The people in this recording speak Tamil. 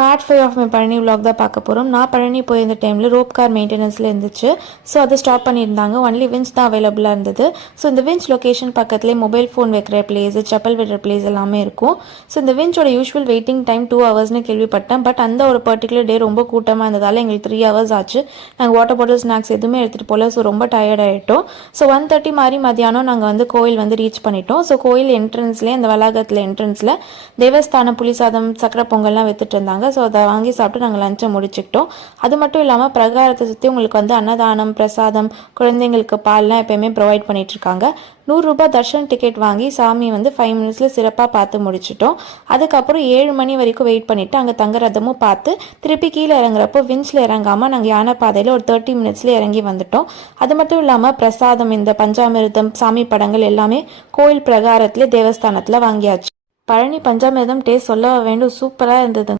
Part 5 of my Palani vlog தான் பார்க்க போகிறோம். நான் பழனி போயிருந்த டைமில் ரோப் கார் மெயின்டெனன்ஸில் இருந்துச்சு. ஸோ அதை ஸ்டாப் பண்ணியிருந்தாங்க. ஒன்லி வின்ஸ் தான் அவைலபிளாக இருந்தது. ஸோ இந்த வின்ஸ் லொக்கேஷன் பக்கத்துலேயே மொபைல் ஃபோன் வைக்கிற பிளேஸ், செப்பல் விடுற பிளேஸ் எல்லாமே இருக்கும். ஸோ இந்த வின்ஸோட யூஸ்வல் வெயிட்டிங் டைம் 2 ஹவர்ஸ்னு கேள்விப்பட்டேன். பட் அந்த ஒரு பர்டிகுலர் டே ரொம்ப கூட்டமாக இருந்ததால் எங்களுக்கு 3 ஹவர்ஸ் ஆச்சு. நாங்கள் வாட்டர் பாட்டில் ஸ்நாக்ஸ் எதுவுமே எடுத்துகிட்டு போகல. ஸோ ரொம்ப டயர்ட் ஆகிட்டோம். ஸோ 1:30 மாதிரி மதியானம் நாங்கள் வந்து கோயில் வந்து ரீச் பண்ணிட்டோம். ஸோ கோயில் என்ட்ரன்ஸ்லேயே அந்த வளாகத்தில் என்ட்ரன்ஸில் தேவஸ்தானம் புளிசாதம் சக்கரை பொங்கல்லாம் வித்துட்டு இருந்தாங்க. ஸோ அதை வாங்கி சாப்பிட்டு நாங்கள் லஞ்சை முடிச்சுக்கிட்டோம். அது மட்டும் இல்லாமல் பிரகாரத்தை சுற்றி உங்களுக்கு வந்து அன்னதானம், பிரசாதம், குழந்தைங்களுக்கு பால்லாம் எப்பயுமே ப்ரொவைட் பண்ணிட்டு இருக்காங்க. 100 ரூபாய் தர்ஷன் டிக்கெட் வாங்கி சாமி வந்து 5 மினிட்ஸில் சிறப்பாக பார்த்து முடிச்சிட்டோம். அதுக்கப்புறம் 7 மணி வரைக்கும் வெயிட் பண்ணிவிட்டு அங்கே தங்க ரதமும் பார்த்து திருப்பி கீழே இறங்குறப்போ வின்ஸில் இறங்காமல் நாங்கள் யானை பாதையில் ஒரு 30 மினிட்ஸில் இறங்கி வந்துட்டோம். அது மட்டும் இல்லாமல் பிரசாதம், இந்த பஞ்சாமிர்தம், சாமி படங்கள் எல்லாமே கோயில் பிரகாரத்தில் தேவஸ்தானத்தில் வாங்கியாச்சு. பழனி பஞ்சாமிர்தம் டேஸ்ட் சொல்ல வேண்டும், சூப்பராக இருந்தது.